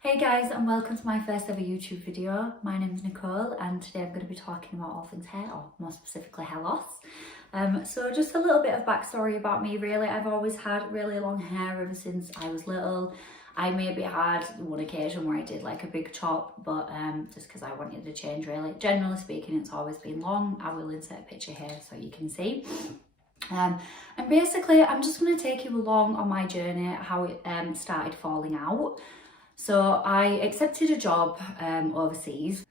Hey guys, and welcome to my first ever YouTube video. My name is Nicole and today I'm going to be talking about all things hair, or more specifically hair loss. So just a little bit of backstory about me really. I've always had really long hair ever since I was little. I maybe had one occasion where I did like a big chop, but just because I wanted to change really. Generally speaking, it's always been long. I will insert a picture here so you can see. And basically I'm just going to take you along on my journey, how it started falling out. So I accepted a job overseas.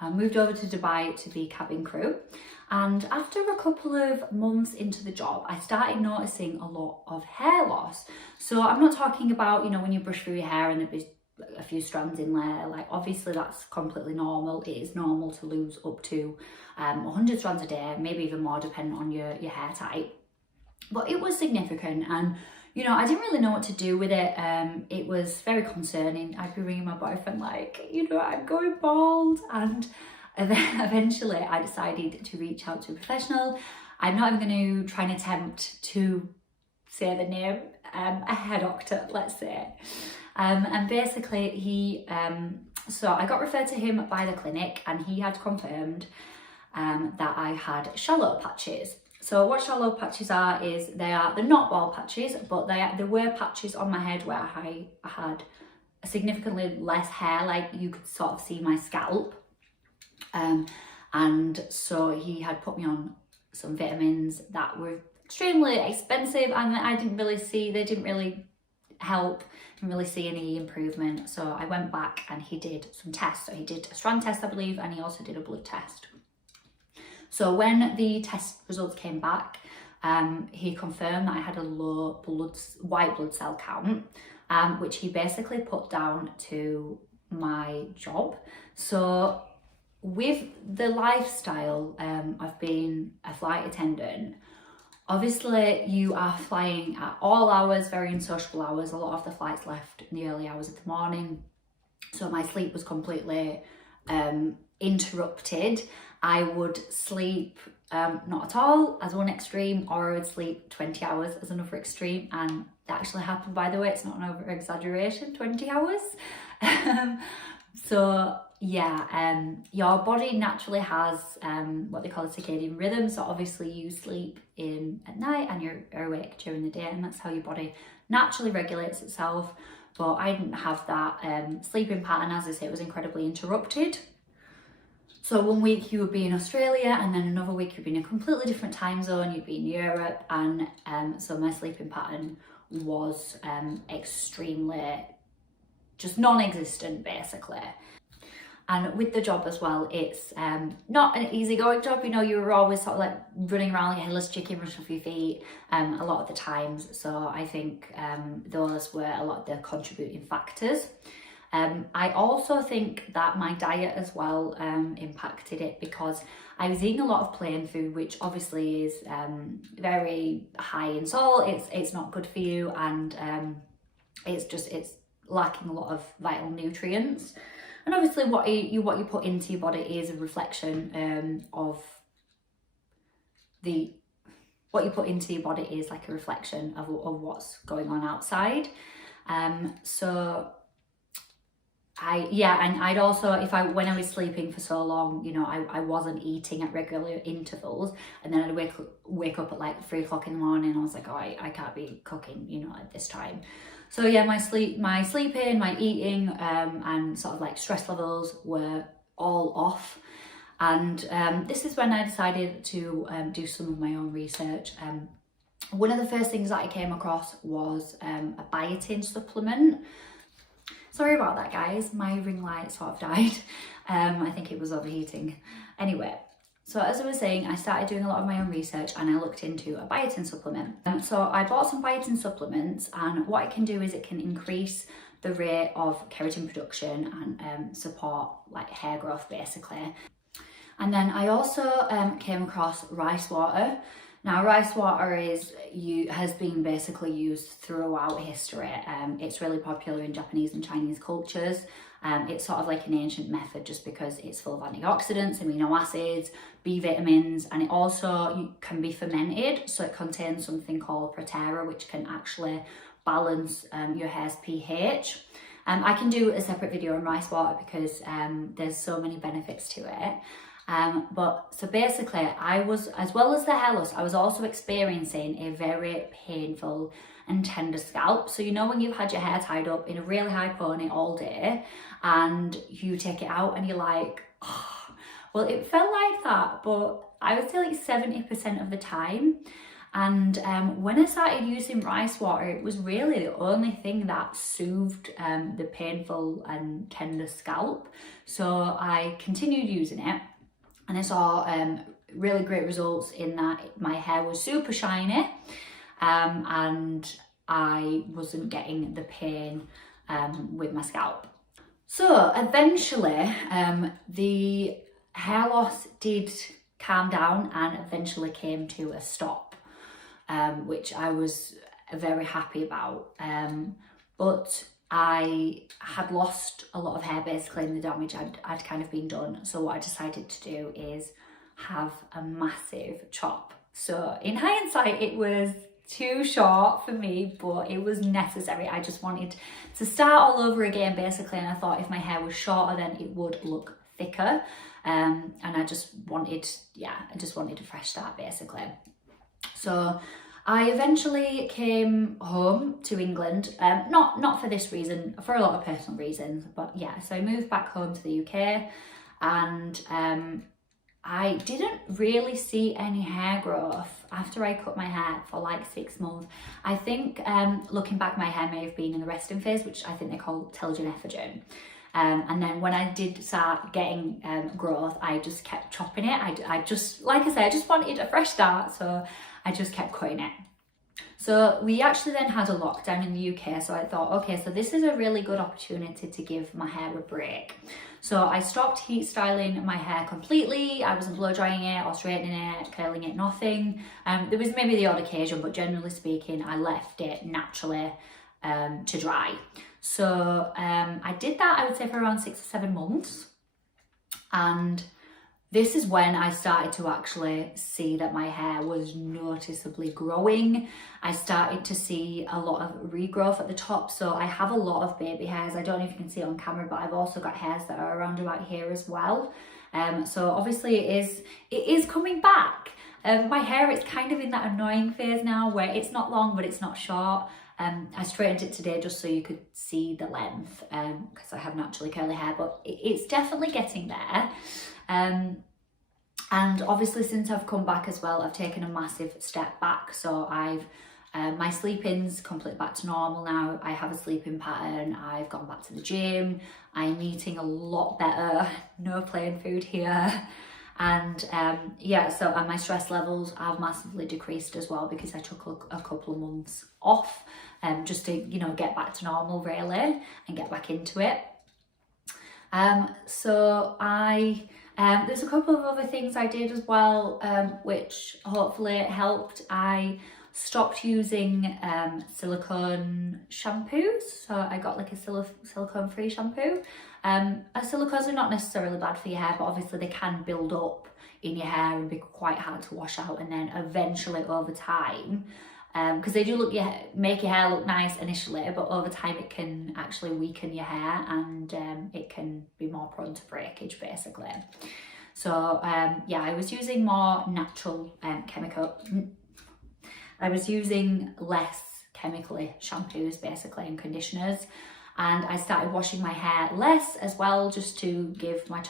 I moved over to Dubai to be cabin crew, and after a couple of months into the job I started noticing a lot of hair loss. So I'm not talking about, you know, when you brush through your hair and there'd be a few strands in there. Like obviously that's completely normal. It is normal to lose up to 100 strands a day, maybe even more depending on your hair type. But it was significant, and you know, I didn't really know what to do with it. It was very concerning. I'd be ringing my boyfriend like, you know, I'm going bald. And eventually I decided to reach out to a professional. I'm not even going to try and attempt to say the name, a hair doctor, let's say. And basically so I got referred to him by the clinic, and he had confirmed that I had shallow patches. So what shallow patches are is they're not bald patches, but there were patches on my head where I had significantly less hair, like you could sort of see my scalp. And so he had put me on some vitamins that were extremely expensive, and they didn't really help, didn't really see any improvement. So I went back and he did some tests. So he did a strand test, I believe, and he also did a blood test. So when the test results came back, he confirmed that I had a low white blood cell count, which he basically put down to my job. So with the lifestyle of being a flight attendant, obviously you are flying at all hours, very unsociable hours. A lot of the flights left in the early hours of the morning. So my sleep was completely interrupted. I would sleep not at all as one extreme, or I would sleep 20 hours as another extreme. And that actually happened, by the way. It's not an over exaggeration, 20 hours. So yeah, your body naturally has what they call a circadian rhythm. So obviously you sleep in at night and you're awake during the day, and that's how your body naturally regulates itself. But I didn't have that sleeping pattern. As I say, it was incredibly interrupted. So one week you would be in Australia, and then another week you'd be in a completely different time zone, you'd be in Europe, and so my sleeping pattern was extremely just non-existent basically. And with the job as well, it's not an easygoing job. You know, you were always sort of like running around like a headless chicken, rushing off your feet a lot of the times. So I think those were a lot of the contributing factors. I also think that my diet as well impacted it, because I was eating a lot of plain food, which obviously is very high in salt. It's not good for you, and it's lacking a lot of vital nutrients. And obviously what you put into your body is a reflection of what you put into your body is like a reflection of what's going on outside. So and I'd also, when I was sleeping for so long, you know, I wasn't eating at regular intervals, and then I'd wake up at like 3 o'clock in the morning. I was like, oh, I can't be cooking, you know, at this time. So yeah, my sleeping, my eating, and sort of like stress levels were all off. And this is when I decided to do some of my own research. One of the first things that I came across was a biotin supplement. Sorry about that, guys. My ring light sort of died. I think it was overheating. Anyway, so as I was saying, I started doing a lot of my own research, and I looked into a biotin supplement. So I bought some biotin supplements, and what it can do is it can increase the rate of keratin production and support like hair growth basically. And then I also came across rice water. Now, rice water has been basically used throughout history. It's really popular in Japanese and Chinese cultures. It's sort of like an ancient method just because it's full of antioxidants, amino acids, B vitamins, and it also can be fermented. So it contains something called protera, which can actually balance your hair's pH. I can do a separate video on rice water because there's so many benefits to it. But so basically I was, as well as the hair loss, I was also experiencing a very painful and tender scalp. So you know when you've had your hair tied up in a really high pony all day and you take it out and you're like, oh. Well, it felt like that, but I would say like 70% of the time. And when I started using rice water, it was really the only thing that soothed the painful and tender scalp. So I continued using it, and I saw really great results in that my hair was super shiny, and I wasn't getting the pain with my scalp. So eventually the hair loss did calm down and eventually came to a stop, which I was very happy about. But I had lost a lot of hair basically, and the damage I'd kind of been done. So what I decided to do is have a massive chop. So in hindsight, it was too short for me, but it was necessary. I just wanted to start all over again basically, and I thought if my hair was shorter then it would look thicker, and I just wanted a fresh start basically. So I eventually came home to England, not for this reason, for a lot of personal reasons, but yeah, so I moved back home to the UK, and I didn't really see any hair growth after I cut my hair for like 6 months. I think looking back, my hair may have been in the resting phase, which I think they call telogen. And then when I did start getting growth, I just kept chopping it. I just, like I said, I just wanted a fresh start, so I just kept cutting it. So we actually then had a lockdown in the UK, so I thought, okay, so this is a really good opportunity to give my hair a break. So I stopped heat styling my hair completely. I wasn't blow drying it or straightening it, curling it, nothing. There was maybe the odd occasion, but generally speaking, I left it naturally to dry. So I did that, I would say, for around 6 or 7 months. And this is when I started to actually see that my hair was noticeably growing. I started to see a lot of regrowth at the top. So I have a lot of baby hairs. I don't know if you can see it on camera, but I've also got hairs that are around about here as well. So obviously it is coming back. My hair is kind of in that annoying phase now where it's not long, but it's not short. I straightened it today just so you could see the length, because I have naturally curly hair, but it's definitely getting there. And obviously since I've come back as well, I've taken a massive step back. So I've my sleeping's completely back to normal now. I have a sleeping pattern. I've gone back to the gym. I'm eating a lot better. No plain food here. And yeah, so and my stress levels have massively decreased as well, because I took a couple of months off just to, you know, get back to normal really and get back into it. So there's a couple of other things I did as well, which hopefully helped. I stopped using silicone shampoos, so I got like a silicone free shampoo. Silicones are not necessarily bad for your hair, but obviously they can build up in your hair and be quite hard to wash out, and then eventually over time, because they do make your hair look nice initially, but over time it can actually weaken your hair, and it can be more prone to breakage basically. So yeah, I was using more natural I was using less chemically shampoos basically and conditioners, and I started washing my hair less as well, just to give my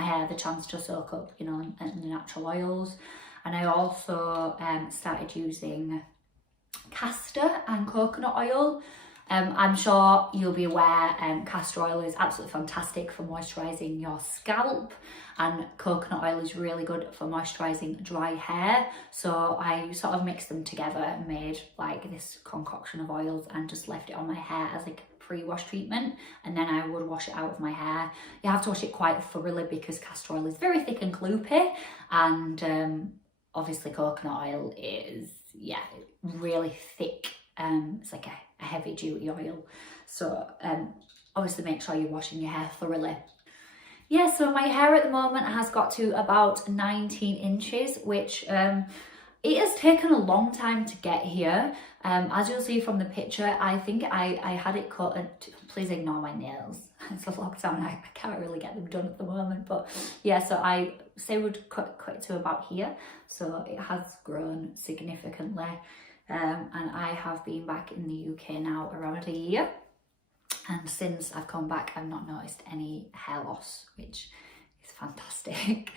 hair the chance to soak up, you know, the natural oils. And I also started using castor and coconut oil. I'm sure you'll be aware castor oil is absolutely fantastic for moisturising your scalp, and coconut oil is really good for moisturising dry hair. So I sort of mixed them together and made like this concoction of oils and just left it on my hair as like a pre-wash treatment, and then I would wash it out of my hair. You have to wash it quite thoroughly because castor oil is very thick and gloopy, and obviously coconut oil is, yeah, really thick. It's like a heavy duty oil, so obviously make sure you're washing your hair thoroughly. Yeah, so my hair at the moment has got to about 19 inches, which It has taken a long time to get here. As you'll see from the picture, I think I had it cut, and please ignore my nails. It's a lockdown, I can't really get them done at the moment, but yeah, so I say would cut it to about here. So it has grown significantly. And I have been back in the UK now around a year. And since I've come back, I've not noticed any hair loss, which is fantastic.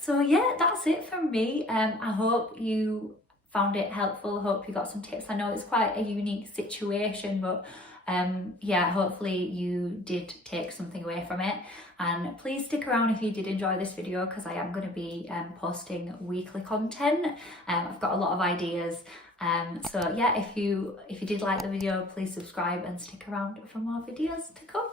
So yeah, that's it from me. I hope you found it helpful. Hope you got some tips. I know it's quite a unique situation, but yeah, hopefully you did take something away from it. And please stick around if you did enjoy this video, because I am going to be posting weekly content. I've got a lot of ideas. So yeah, if you did like the video, please subscribe and stick around for more videos to come.